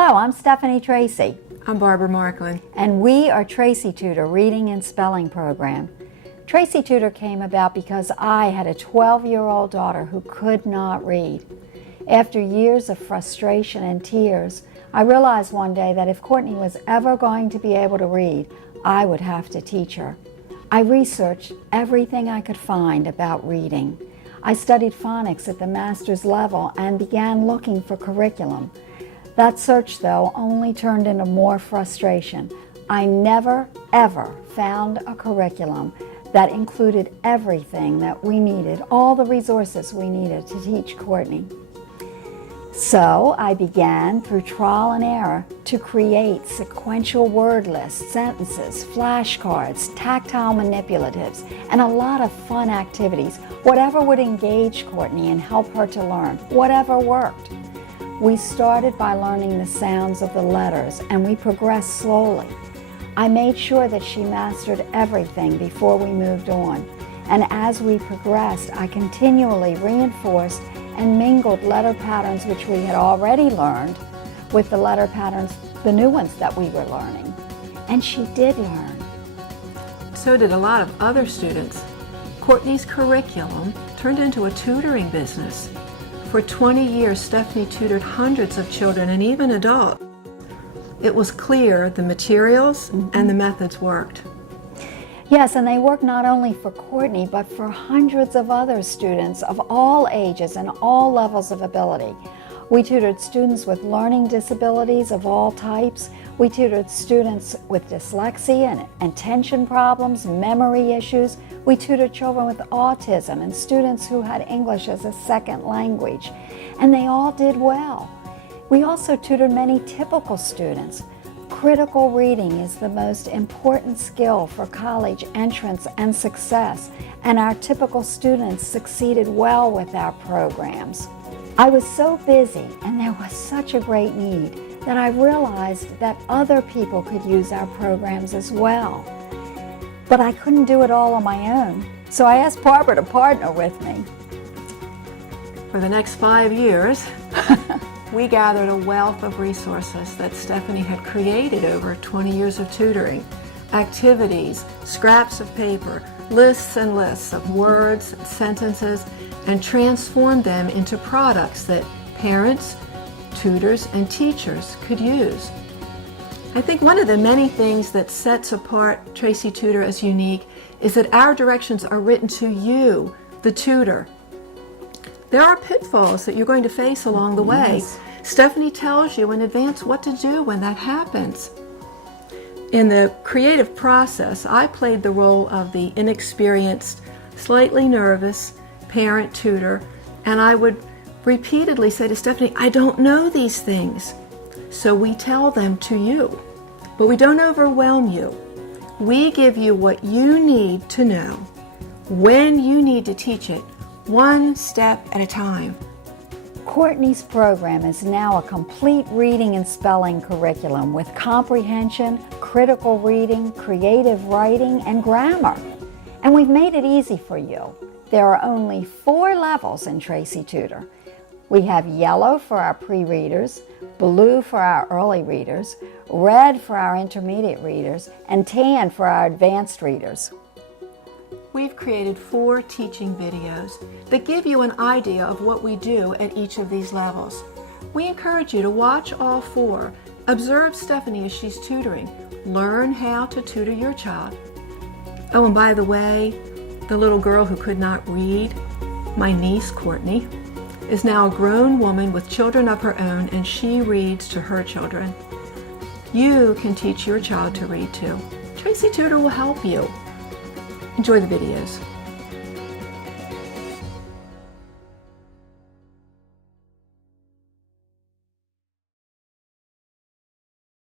Hello, I'm Stephanie Tracey. I'm Barbara Marklin. And we are Tracey Tutor Reading and Spelling Program. Tracey Tutor came about because I had a 12-year-old daughter who could not read. After years of frustration and tears, I realized one day that if Courtney was ever going to be able to read, I would have to teach her. I researched everything I could find about reading. I studied phonics at the master's level and began looking for curriculum. That search, though, only turned into more frustration. I never, ever found a curriculum that included everything that we needed, all the resources we needed to teach Courtney. So I began, through trial and error, to create sequential word lists, sentences, flashcards, tactile manipulatives, and a lot of fun activities, whatever would engage Courtney and help her to learn, whatever worked. We started by learning the sounds of the letters, and we progressed slowly. I made sure that she mastered everything before we moved on. And as we progressed, I continually reinforced and mingled letter patterns which we had already learned with the letter patterns, the new ones that we were learning. And she did learn. So did a lot of other students. Courtney's curriculum turned into a tutoring business. For 20 years, Stephanie tutored hundreds of children and even adults. It was clear the materials and the methods worked. Yes, and they worked not only for Courtney, but for hundreds of other students of all ages and all levels of ability. We tutored students with learning disabilities of all types. We tutored students with dyslexia and attention problems, memory issues. We tutored children with autism and students who had English as a second language, and they all did well. We also tutored many typical students. Critical reading is the most important skill for college entrance and success, and our typical students succeeded well with our programs. I was so busy and there was such a great need that I realized that other people could use our programs as well. But I couldn't do it all on my own, so I asked Barbara to partner with me. For the next 5 years, we gathered a wealth of resources that Stephanie had created over 20 years of tutoring. Activities, scraps of paper, lists and lists of words, sentences, and transformed them into products that parents, tutors, and teachers could use. I think one of the many things that sets apart Tracey Tutor as unique is that our directions are written to you, the tutor. There are pitfalls that you're going to face along the way. Yes. Stephanie tells you in advance what to do when that happens. In the creative process, I played the role of the inexperienced, slightly nervous parent tutor, and I would repeatedly say to Stephanie, I don't know these things. So we tell them to you, but we don't overwhelm you. We give you what you need to know, when you need to teach it, one step at a time. Courtney's program is now a complete reading and spelling curriculum with comprehension, critical reading, creative writing, and grammar. And we've made it easy for you. There are only 4 levels in Tracey Tutor. We have yellow for our pre-readers, blue for our early readers, red for our intermediate readers, and tan for our advanced readers. We've created 4 teaching videos that give you an idea of what we do at each of these levels. We encourage you to watch all 4, observe Stephanie as she's tutoring, learn how to tutor your child. Oh, and by the way, the little girl who could not read, my niece Courtney, is now a grown woman with children of her own, and she reads to her children. You can teach your child to read too. Tracey Tutor will help you. Enjoy the videos.